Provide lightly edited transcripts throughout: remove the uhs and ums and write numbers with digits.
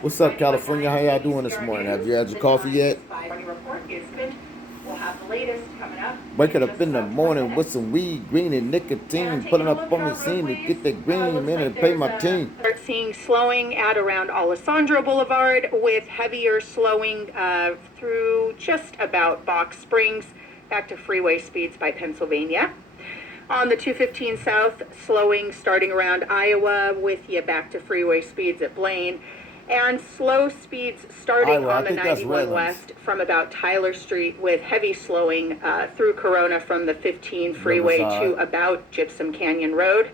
What's up, California? How y'all doing this morning? Have you had your coffee yet? We'll have the latest coming up. Waking up in the morning with some weed, green, and nicotine, pulling up on the scene to get that green, man, and pay my team. Start seeing slowing at around Alessandro Boulevard, with heavier slowing through just about Box Springs, back to freeway speeds by Pennsylvania. On the 215 South, slowing starting around Iowa, with you back to freeway speeds at Blaine. And slow speeds starting Iowa, on the 91 West from about Tyler Street, with heavy slowing through Corona from the 15 freeway to about Gypsum Canyon Road.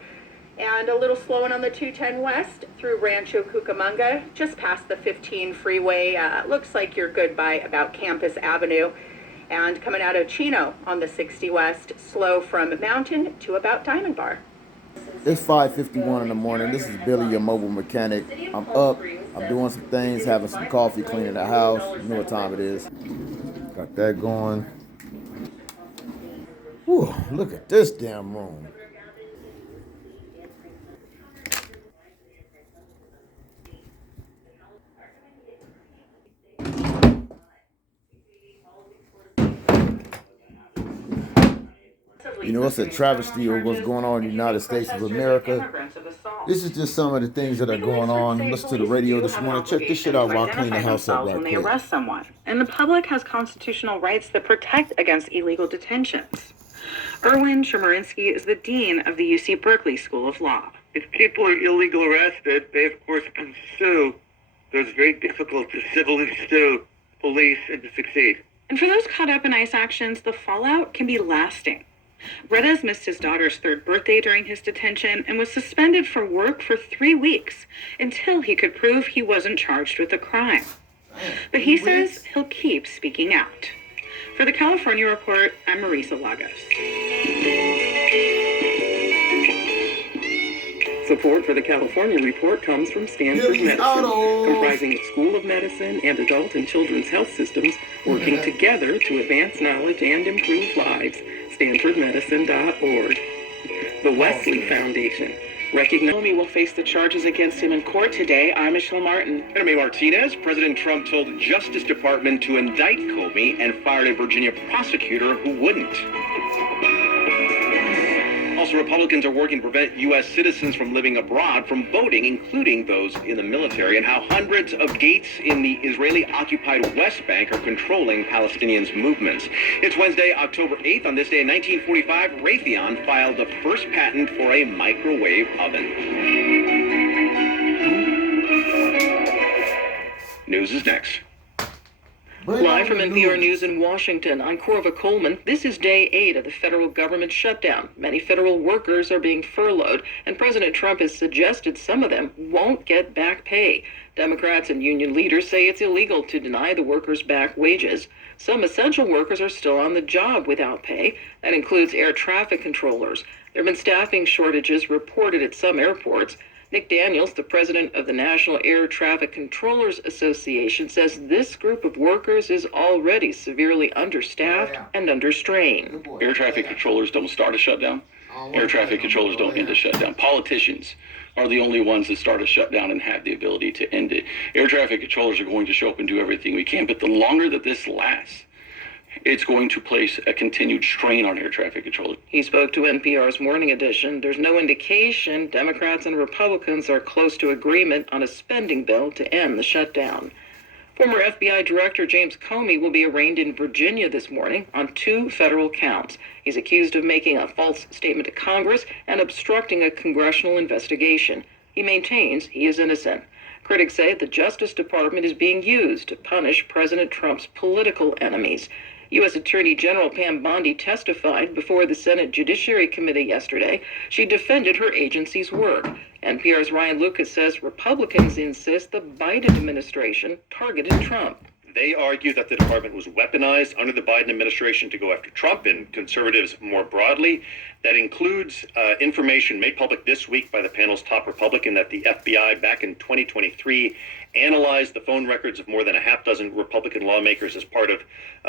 And a little slowing on the 210 West through Rancho Cucamonga, just past the 15 freeway. Looks like you're good by about Campus Avenue. And coming out of Chino on the 60 West, slow from Mountain to about Diamond Bar. It's 5:51 in the morning. This is Billy, your mobile mechanic. I'm up. I'm doing some things, having some coffee, cleaning the house. You know what time it is. Got that going. Whew, look at this damn room. You know, it's a travesty of what's going on in the United States of America. This is just some of the things that are going on. Listen to the radio this morning. Check this shit out while I clean the house up right when they quick. arrest someone. And the public has constitutional rights that protect against illegal detentions. Erwin Chemerinsky is the dean of the UC Berkeley School of Law. If people are illegally arrested, they of course can sue. So it's very difficult to civilly sue police and to succeed. And for those caught up in ICE actions, the fallout can be lasting. Redez missed his daughter's 3rd birthday during his detention and was suspended from work for 3 weeks until he could prove he wasn't charged with a crime. But he says he'll keep speaking out. For the California Report, I'm Marisa Lagos. Support for the California Report comes from Stanford Medicine, comprising its School of Medicine and adult and children's health systems working together to advance knowledge and improve lives. StanfordMedicine.org. The Wesley Foundation. Comey will face the charges against him in court today. I'm Michelle Martin. Jeremy Martinez. President Trump told the Justice Department to indict Comey and fired a Virginia prosecutor who wouldn't. Also, Republicans are working to prevent U.S. citizens from living abroad from voting, including those in the military, and how hundreds of gates in the Israeli-occupied West Bank are controlling Palestinians' movements. It's Wednesday, October 8th. On this day in 1945, Raytheon filed the first patent for a microwave oven. News is next. Live from NPR News in Washington, I'm Corva Coleman. This is day 8 of the federal government shutdown. Many federal workers are being furloughed, and President Trump has suggested some of them won't get back pay. Democrats and union leaders say it's illegal to deny the workers back wages. Some essential workers are still on the job without pay. That includes air traffic controllers. There have been staffing shortages reported at some airports. Nick Daniels, the president of the National Air Traffic Controllers Association, says this group of workers is already severely understaffed and under strain. Air traffic controllers don't start a shutdown. Air traffic controllers don't end a shutdown. Politicians are the only ones that start a shutdown and have the ability to end it. Air traffic controllers are going to show up and do everything we can, but the longer that this lasts, it's going to place a continued strain on air traffic controllers. He spoke to NPR's Morning Edition. There's no indication Democrats and Republicans are close to agreement on a spending bill to end the shutdown. Former FBI Director James Comey will be arraigned in Virginia this morning on 2 federal counts. He's accused of making a false statement to Congress and obstructing a congressional investigation. He maintains he is innocent. Critics say the Justice Department is being used to punish President Trump's political enemies. U.S. Attorney General Pam Bondi testified before the Senate Judiciary Committee yesterday. She defended her agency's work. NPR's Ryan Lucas says Republicans insist the Biden administration targeted Trump. They argue that the department was weaponized under the Biden administration to go after Trump and conservatives more broadly. That includes information made public this week by the panel's top Republican that the FBI back in 2023 analyzed the phone records of more than a half dozen Republican lawmakers as part of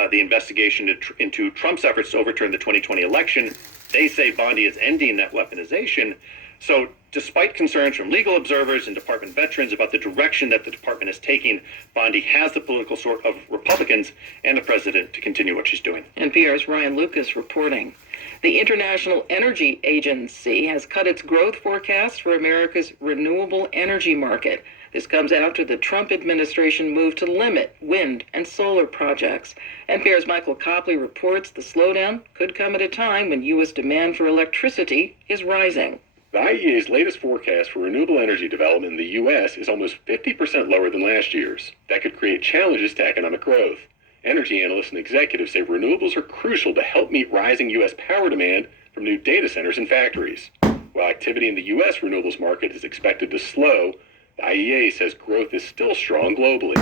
the investigation into Trump's efforts to overturn the 2020 election. They say Bondi is ending that weaponization. So Despite concerns from legal observers and department veterans about the direction that the department is taking, Bondi has the political support of Republicans and the president to continue what she's doing. NPR's Ryan Lucas reporting. The International Energy Agency has cut its growth forecast for America's renewable energy market. This comes after the Trump administration moved to limit wind and solar projects. NPR's Michael Copley reports the slowdown could come at a time when U.S. demand for electricity is rising. The IEA's latest forecast for renewable energy development in the U.S. is almost 50% lower than last year's. That could create challenges to economic growth. Energy analysts and executives say renewables are crucial to help meet rising U.S. power demand from new data centers and factories. While activity in the U.S. renewables market is expected to slow, the IEA says growth is still strong globally.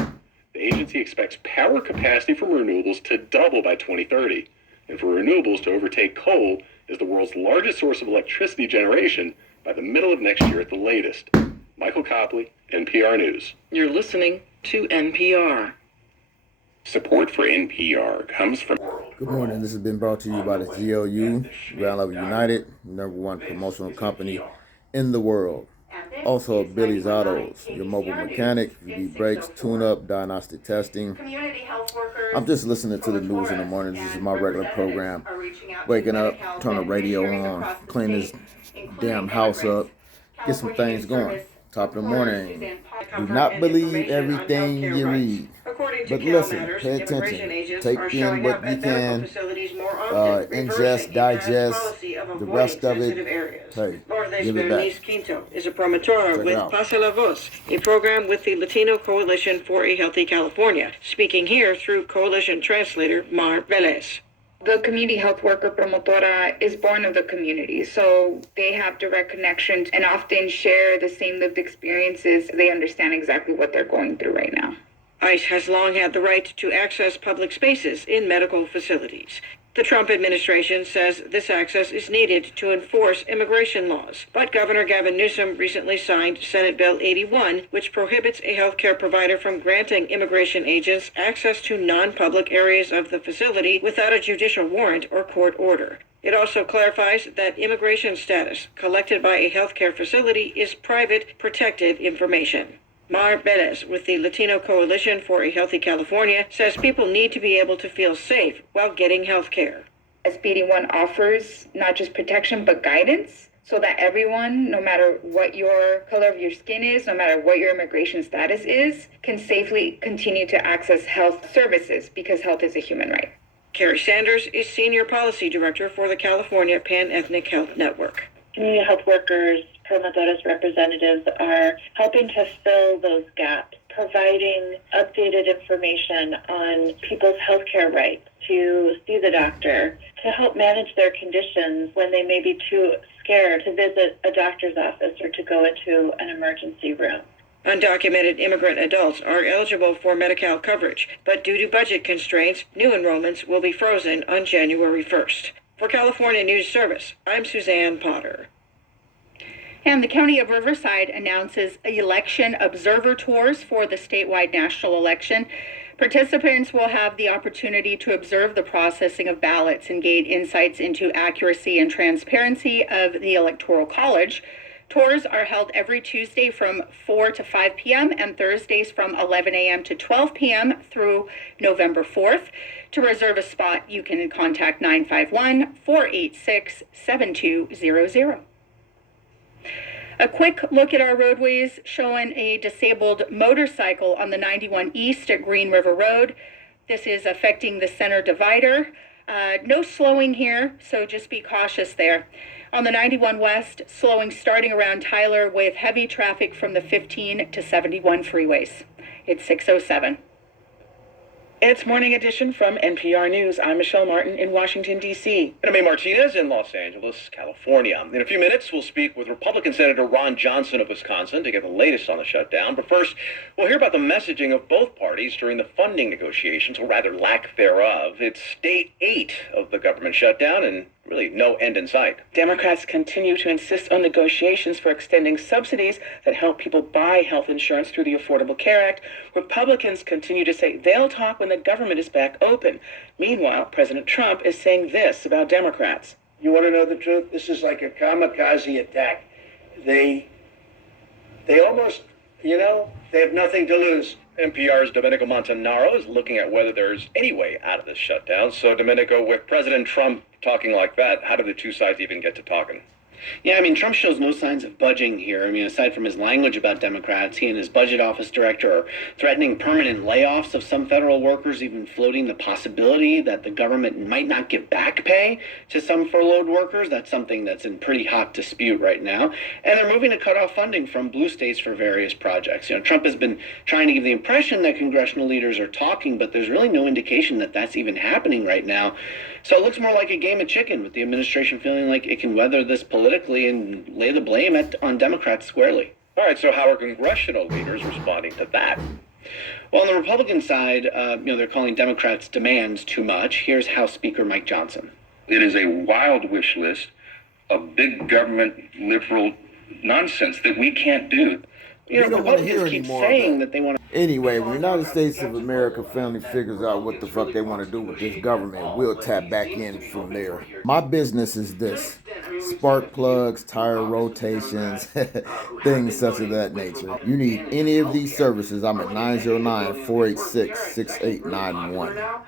The agency expects power capacity from renewables to double by 2030, and for renewables to overtake coal as the world's largest source of electricity generation by the middle of next year at the latest. Michael Copley, NPR News. You're listening to NPR. Support for NPR comes from... Good morning. This has been brought to you by the GLU, Grand Level United, #1 promotional company in the world. Also, Billy's Autos, your mobile mechanic. If you need brakes, tune-up, diagnostic testing. I'm just listening to the news in the morning. This is my regular program. Waking up, turn the radio on, clean this damn house up, get some things going. Top of the morning. Do not believe everything you read. But listen, pay attention. Take in what you can, ingest, digest, the rest of it. Hey, give it back. Quinto is a promotora with Pasa la Voz, a program with the Latino Coalition for a Healthy California, speaking here through coalition translator Mar Velez. The community health worker promotora is born of the community, so they have direct connections and often share the same lived experiences. They understand exactly what they're going through right now. ICE has long had the right to access public spaces in medical facilities. The Trump administration says this access is needed to enforce immigration laws. But Governor Gavin Newsom recently signed Senate Bill 81, which prohibits a healthcare provider from granting immigration agents access to non-public areas of the facility without a judicial warrant or court order. It also clarifies that immigration status collected by a healthcare facility is private, protected information. Mar Velez with the Latino Coalition for a Healthy California says people need to be able to feel safe while getting health care. SB81 offers not just protection, but guidance so that everyone, no matter what your color of your skin is, no matter what your immigration status is, can safely continue to access health services because health is a human right. Carrie Sanders is Senior Policy Director for the California Pan-Ethnic Health Network. Community health workers, promotoras representatives are helping to fill those gaps, providing updated information on people's healthcare rights to see the doctor, to help manage their conditions when they may be too scared to visit a doctor's office or to go into an emergency room. Undocumented immigrant adults are eligible for Medi-Cal coverage, but due to budget constraints, new enrollments will be frozen on January 1st. For California News Service, I'm Suzanne Potter. And the County of Riverside announces election observer tours for the statewide national election. Participants will have the opportunity to observe the processing of ballots and gain insights into accuracy and transparency of the Electoral College. Tours are held every Tuesday from 4 to 5 p.m. and Thursdays from 11 a.m. to 12 p.m. through November 4th. To reserve a spot, you can contact 951-486-7200. A quick look at our roadways showing a disabled motorcycle on the 91 East at Green River Road. This is affecting the center divider. No slowing here, so just be cautious there. On the 91 West, slowing starting around Tyler with heavy traffic from the 15 to 71 freeways. It's 6:07. It's Morning Edition from NPR News. I'm Michelle Martin in Washington, D.C. And I'm A. Martinez in Los Angeles, California. In a few minutes, we'll speak with Republican Senator Ron Johnson of Wisconsin to get the latest on the shutdown. But first, we'll hear about the messaging of both parties during the funding negotiations, or rather lack thereof. It's day 8 of the government shutdown and really no end in sight. Democrats continue to insist on negotiations for extending subsidies that help people buy health insurance through the Affordable Care Act. Republicans continue to say they'll talk when the government is back open. Meanwhile, President Trump is saying this about Democrats. You want to know the truth? This is like a kamikaze attack. they almost, they have nothing to lose. NPR's Domenico Montanaro is looking at whether there's any way out of this shutdown. So, Domenico, with President Trump talking like that, how do the two sides even get to talking? Yeah, I mean, Trump shows no signs of budging here. I mean, aside from his language about Democrats, he and his budget office director are threatening permanent layoffs of some federal workers, even floating the possibility that the government might not give back pay to some furloughed workers. That's something that's in pretty hot dispute right now. And they're moving to cut off funding from blue states for various projects. Trump has been trying to give the impression that congressional leaders are talking, but there's really no indication that that's even happening right now. So it looks more like a game of chicken, with the administration feeling like it can weather this politically and lay the blame on Democrats squarely. All right, so how are congressional leaders responding to that? Well, on the Republican side, they're calling Democrats' demands too much. Here's House Speaker Mike Johnson. It is a wild wish list of big government liberal nonsense that we can't do. We don't want to hear keep any more saying of that they want to. Anyway, when the United States of America finally figures out what the fuck they want to do with this government, we'll tap back in from there. My business is this: spark plugs, tire rotations, things such of that nature. You need any of these services, I'm at 909-486-6891.